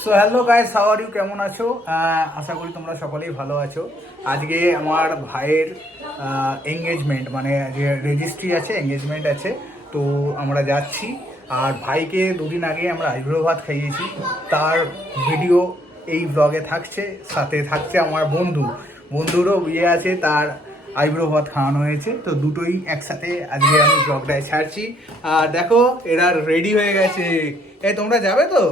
So hello guys, how are you? কেমন আছো? আশা করি তোমরা সকলেই ভালো আছো। আজকে আমার ভাইয়ের এঙ্গেজমেন্ট, মানে যে রেজিস্ট্রি আছে, এঙ্গেজমেন্ট আছে। তো আমরা যাচ্ছি। আর ভাইকে দুদিন আগে আমরা আইব্রো ভাত খাইয়েছি, তার ভিডিও এই ব্লগে থাকছে। সাথে থাকছে আমার বন্ধুরও বিয়ে আছে, তার আইব্রো ভাত খাওয়ানো হয়েছে। তো দুটোই একসাথে আজকে আমি ব্লগটায় ছাড়ছি। আর দেখো, এরা রেডি হয়ে গেছে। তোমরা যাবে তো?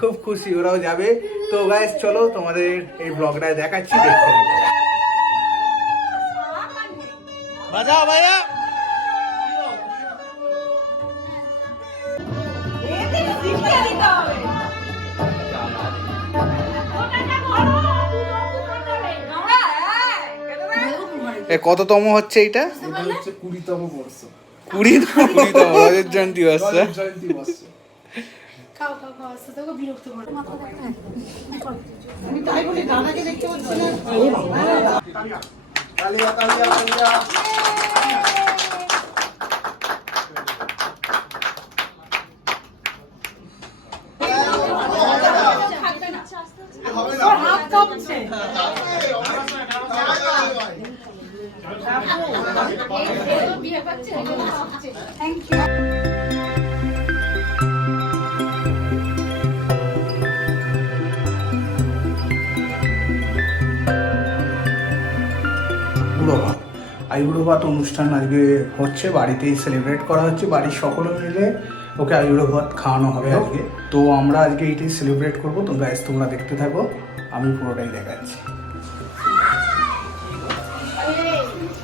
খুব খুশি, ওরাও যাবে। তো গাইস চলো, তোমাদের এই ব্লগটায় দেখাচ্ছি, দেখতে থাকো। বাজাও ভাইয়া। কততম হচ্ছে এটা? 20তম বর্ষ। 20তম রজত জয়ন্তী বর্ষ। আমি তাই বলি দাদাকে দেখতে পাচ্ছি না। তালিয়া তালিয়া তালিয়া। হাত কাঁপছে। Thank you. আইব্রো ভাত অনুষ্ঠান আজকে হচ্ছে, বাড়িতেই সেলিব্রেট করা হচ্ছে। বাড়ির সকলে মিলে ওকে আইব্রো ভাত খাওয়ানো হবে আজকে। তো আমরা আজকে এইটাই সেলিব্রেট করবো। তো গাইস তোমরা দেখতে থাকো, আমি পুরোটাই দেখাচ্ছি।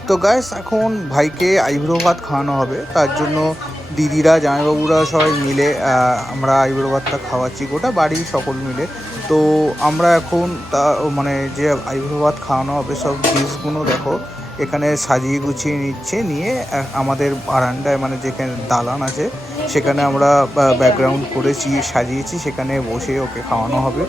তো গাইস এখন ভাইকে আইব্রো ভাত খাওয়ানো হবে, তার জন্য দিদিরা জামাইবাবুরা সবাই মিলে আমরা আইব্রো ভাতটা খাওয়াচ্ছি, গোটা বাড়ি সকল মিলে। তো আমরা এখন মানে যে আইব্রো ভাত খাওয়ানো হবে সব ডিশগুলো দেখো এখানে সাজিয়ে গুছিয়ে নিয়ে আমাদের বারান্দায়, মানে যেখানে দালান আছে সেখানে আমরা ব্যাকগ্রাউন্ড করেছি, সাজিয়েছি, সেখানে বসে ওকে খাওয়ানো হবে।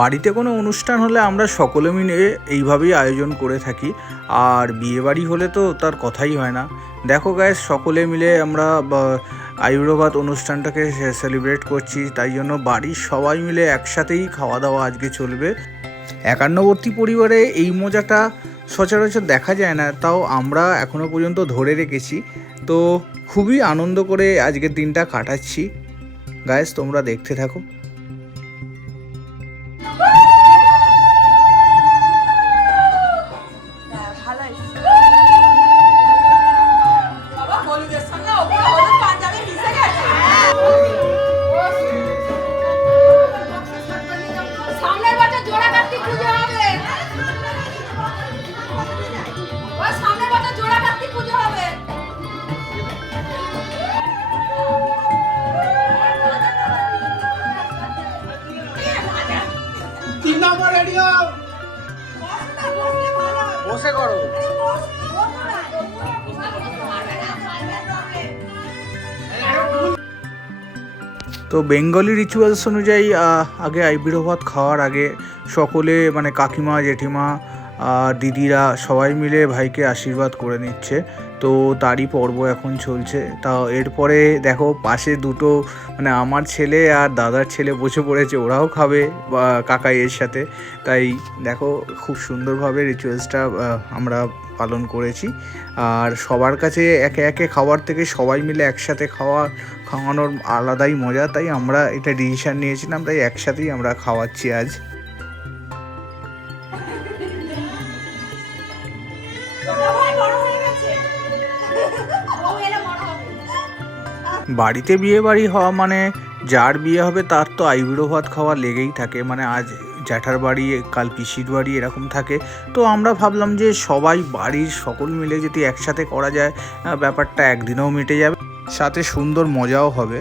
বাড়িতে কোনো অনুষ্ঠান হলে আমরা সকলে মিলে এইভাবেই আয়োজন করে থাকি। আর বিয়েবাড়ি হলে তো তার কথাই হয় না। দেখো গাইস, সকলে মিলে আমরা আইব্রো ভাত অনুষ্ঠানটাকে সেলিব্রেট করছি, তাই জন্য বাড়ির সবাই মিলে একসাথেই খাওয়া দাওয়া আজকে চলবে। একান্নবর্তী পরিবারে এই মজাটা সচরাচর দেখা যায় না, তাও আমরা এখনও পর্যন্ত ধরে রেখেছি। তো খুবই আনন্দ করে আজকের দিনটা কাটাচ্ছি। গাইস তোমরা দেখতে থাকো। বসে করো। তো বেঙ্গলি রিচুয়ালস অনুযায়ী আগে আইব্রো ভাত খাওয়ার আগে সকলে, মানে কাকিমা, জেঠিমা, দিদিরা সবাই মিলে ভাইকে আশীর্বাদ করে নিচ্ছে। তো তারই পর্ব এখন চলছে। তা এরপরে দেখো পাশে দুটো, মানে আমার ছেলে আর দাদার ছেলে বসে পড়েছে, ওরাও খাবে কাকাইয়ের সাথে। তাই দেখো খুব সুন্দরভাবে রিচুয়ালসটা আমরা পালন করেছি। আর সবার কাছে একে একে খাবার থেকে সবাই মিলে একসাথে খাওয়ানোর আলাদাই মজা, তাই আমরা এটা ডিসিশান নিয়েছিলাম, তাই একসাথেই আমরা খাওয়াচ্ছি আজ। বাড়িতে বিয়ে বাড়ি হওয়া মানে যার বিয়ে হবে তার তো আইবুড়ো ভাত খাওয়া লেগেই থাকে। মানে আজ জ্যাঠার বাড়ি, কাল পিসির বাড়ি, এরকম থাকে। তো আমরা ভাবলাম যে সবাই বাড়ির সকল মিলে যদি একসাথে করা যায়, ব্যাপারটা একদিনেও মিটে যাবে। সাথে সুন্দর মজাও হবে।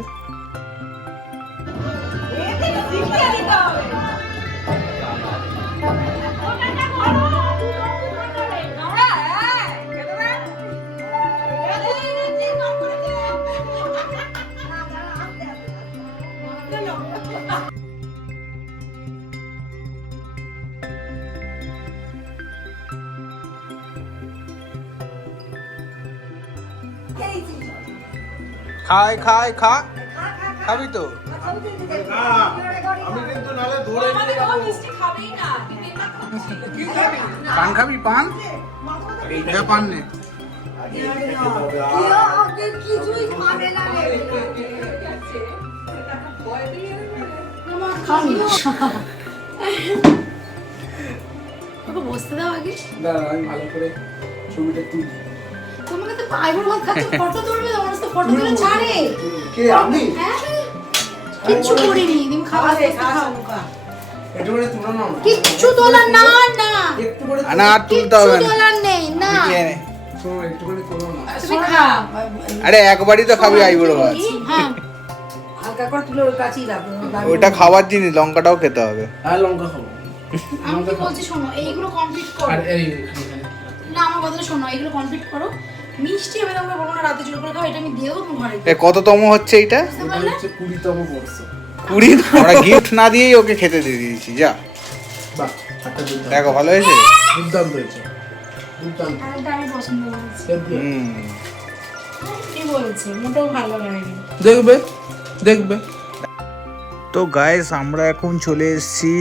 খাই খাই খা, খাবি তো? পান খাবি? পান পান নে। বসতে দাও আগে। আমি ভালো করে ছবিটা তুলি। তোমাকে তো পাইবো মত কাছে ফটো তুলবে, তোমার তো ফটো তুলে ছাড়ে। কে আমি? হ্যাঁ কিচ্ছু করিনি, তুমি খাবার খাও। একটু করে তুলো না। কিচ্ছু তোলা না, না একটু করে না আর তুলতে হবে কিচ্ছু না। তোলা নেই না। শোনো, একটু করে তুলো না। তুমি খাও। আরে একবারই তো খাবি আইবুড়ো ভাত। হ্যাঁ হালকা করে তুলে ওর কাছেই রাখো। ওইটা খাবার জিনিস, লঙ্কাটাও খেতে হবে। আর লঙ্কা খাবো। আমি কি বলছি শোনো, এইগুলো কমপ্লিট করো। আর এই না আমার কথাটা শোনো, এগুলো কমপ্লিট করো। মিষ্টি আমি তোমাকে বলবো না রাতে চুরি করে খাও, এটা আমি দিয়েও তুমি ঘরে। এ কততম হচ্ছে এইটা? বুঝতে এটা পারলে? হচ্ছে 20তম বর্ষ। 20? আমরা গিফট না দিয়েই ওকে খেতে দিয়ে দিয়েছি। যা বাহ, একটা দুর্দান্ত। দেখো ভালো হয়েছে। দুর্দান্ত হয়েছে। দুর্দান্ত। আর এটা আমি পছন্দ করেছি। হুম। কি বলছে, মোটেও ভালো লাগেনি। দেখবে দেখবে। তো গাইস আমরা এখন চলে এসেছি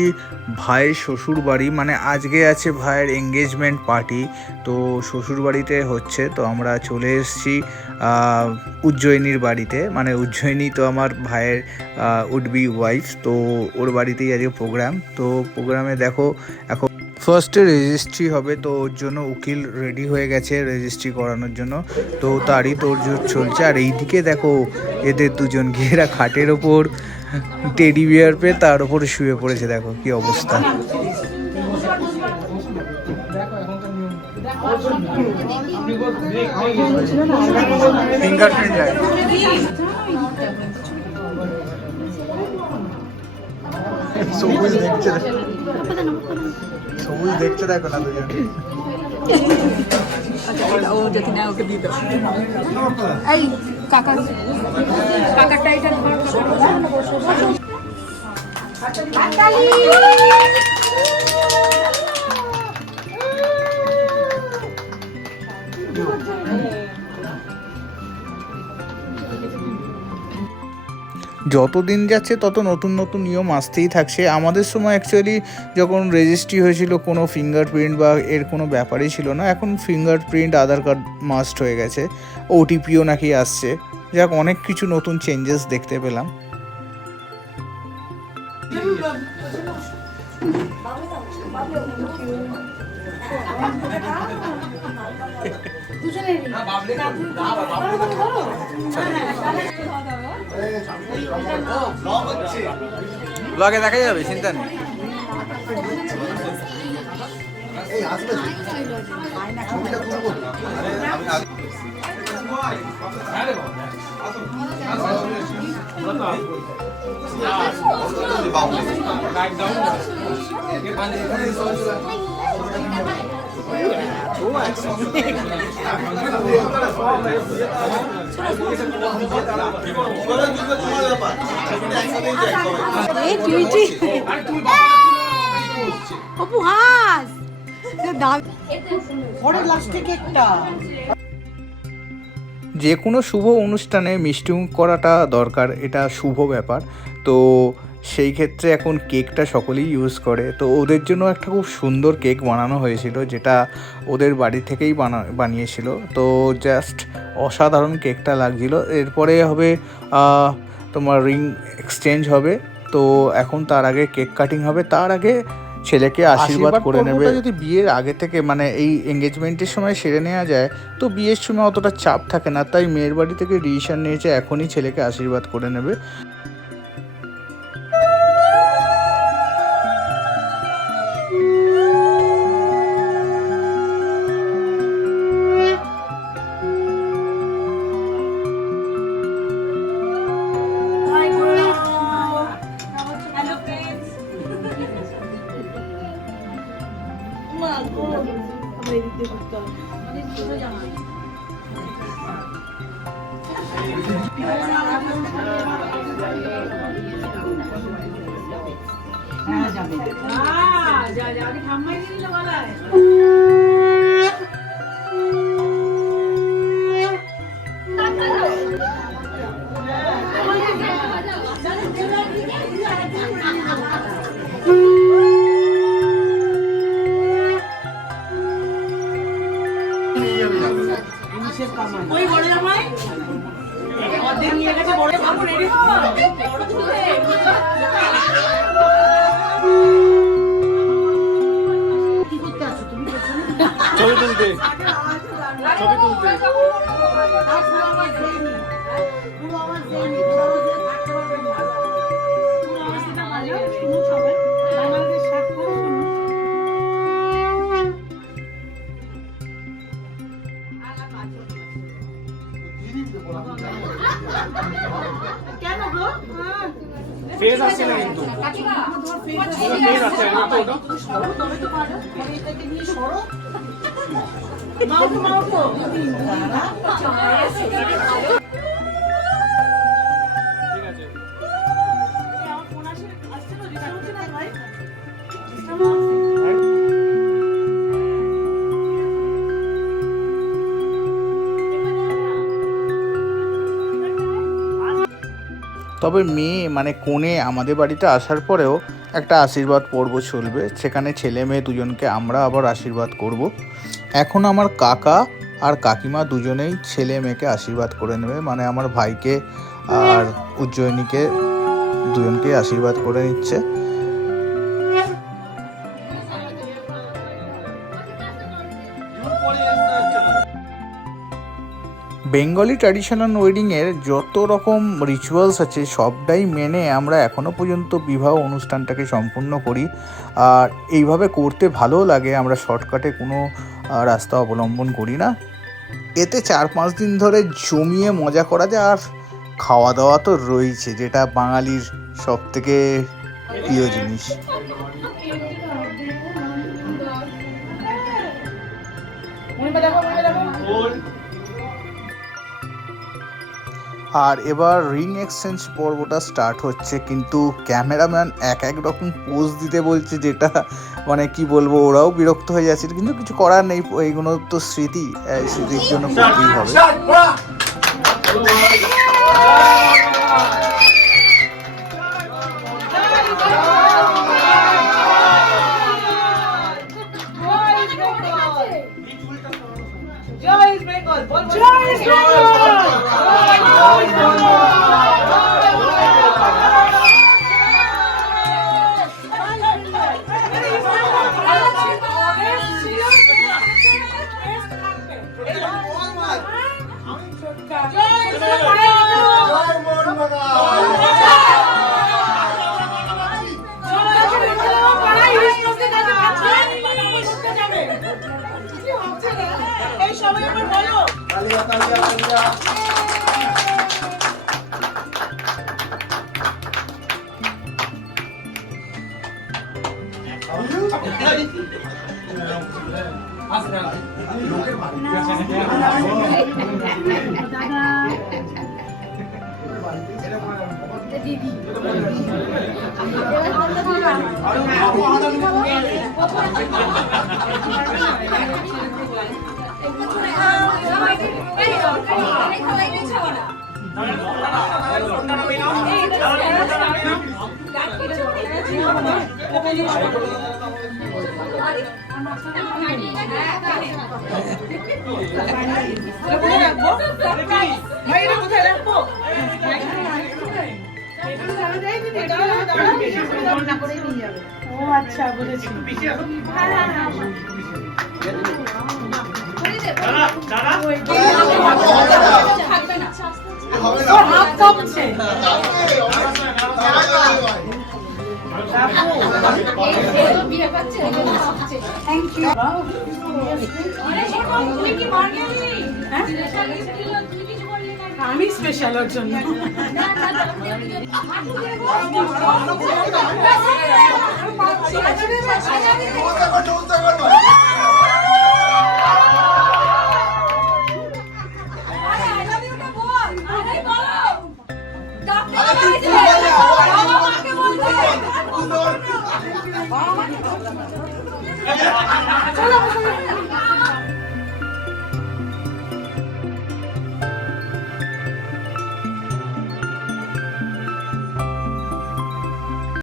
ভাইয়ের শ্বশুর বাড়ি, মানে আজকে আছে ভাইয়ের এঙ্গেজমেন্ট পার্টি। তো শ্বশুর বাড়িতে হচ্ছে, তো আমরা চলে এসেছি উজ্জয়িনীর বাড়িতে। মানে উজ্জয়িনী তো আমার ভাইয়ের উড বি ওয়াইফ, তো ওর বাড়িতেই আজকে প্রোগ্রাম। তো প্রোগ্রামে দেখো এখন ফার্স্টে রেজিস্ট্রি হবে, তো ওর জন্য উকিল রেডি হয়ে গেছে রেজিস্ট্রি করানোর জন্য। তো তারই তোড়জোড় চলছে। আর এইদিকে দেখো এদের দুজন ঘেরা খাটের ওপর টেডি বিয়ার পেয়ে তার উপরে শুয়ে পড়েছে। দেখো কি অবস্থা। ফিঙ্গারপ্রিন্ট যায়। সবুজ দেখছে, সবুজ দেখছে দেখো না দুজন। ও যদি না ওকে দিয়ে দাও। এই কাকা, কাকাটা এটা ধর। যত দিন যাচ্ছে তত নতুন নতুন নিয়ম আসতেই থাকছে। আমাদের সময় অ্যাকচুয়ালি যখন রেজিস্ট্রি হয়েছিল কোনো ফিঙ্গারপ্রিন্ট বা এর কোনো ব্যাপারই ছিল না। এখন ফিঙ্গারপ্রিন্ট, আধার কার্ড মাস্ট হয়ে গেছে, ওটিপিও নাকি আসছে। যাক, অনেক কিছু নতুন চেঞ্জেস দেখতে পেলাম। ব্লগে দেখা যাবে, চিন্তা নেই। উপহাস পরে লাস্টে কেকটা। যে কোনো শুভ অনুষ্ঠানে মিষ্টিমুখ করাটা দরকার, এটা শুভ ব্যাপার। তো সেই ক্ষেত্রে এখন কেকটা সকলেই ইউজ করে। তো ওদের জন্য একটা খুব সুন্দর কেক বানানো হয়েছিল, যেটা ওদের বাড়ি থেকেই বানিয়েছিল। তো জাস্ট অসাধারণ কেকটা লাগছিল। এরপরে হবে তোমার রিং এক্সচেঞ্জ হবে। তো এখন তার আগে কেক কাটিং হবে, তার আগে ছেলেকে আশীর্বাদ করে নেবে। যদি বিয়ের আগে থেকে মানে এই এঙ্গেজমেন্টের সময় সেরে নেওয়া যায় তো বিয়ের সময় অতটা চাপ থাকে না। তাই মেয়ের বাড়ি থেকে ডিসিশন নিয়েছে এখনই ছেলেকে আশীর্বাদ করে নেবে। ওই বড় জামাই অর্ধেক নিয়ে গেছে বড় জামাই রেডি কি করতে আছো তুমি ছবি তুলতে ছবি তুলতে কেন গো ফেস আসছে না কিন্তু ফেস আসছে না তো ওটা ঠিক আছে তবে মেয়ে মানে কোণে আমাদের বাড়িতে আসার পরেও একটা আশীর্বাদ পর্ব চলবে, সেখানে ছেলে মেয়ে দুজনকে আমরা আবার আশীর্বাদ করব। এখন আমার কাকা আর কাকিমা দুজনেই ছেলে মেয়েকে আশীর্বাদ করে নেবে, মানে আমার ভাইকে আর উজ্জয়িনীকে দুজনকে আশীর্বাদ করে নিচ্ছে। বেঙ্গলি ট্র্যাডিশনাল ওয়েডিংয়ের যত রকম রিচুয়ালস আছে সবটাই মেনে আমরা এখনও পর্যন্ত বিবাহ অনুষ্ঠানটাকে সম্পূর্ণ করি। আর এইভাবে করতে ভালোও লাগে, আমরা শর্টকাটে কোনো রাস্তা অবলম্বন করি না। এতে 4-5 দিন ধরে জমিয়ে মজা করা যায়, আর খাওয়া দাওয়া তো রয়েছে, যেটা বাঙালির সবথেকে প্রিয় জিনিস। আর এবার রিং এক্সচেঞ্জ পর্বটা স্টার্ট হচ্ছে, কিন্তু ক্যামেরাম্যান এক রকম পোজ দিতে বলছে, যেটা মানে কি বলবো, ওরাও বিরক্ত হয়ে যাচ্ছে, কিন্তু কিছু করার নেই, এইগুলো তো স্মৃতি, স্মৃতির জন্য করতেই হবে। আচ্ছা বুঝেছি। আমি স্পেশাল ওর জন্য চলো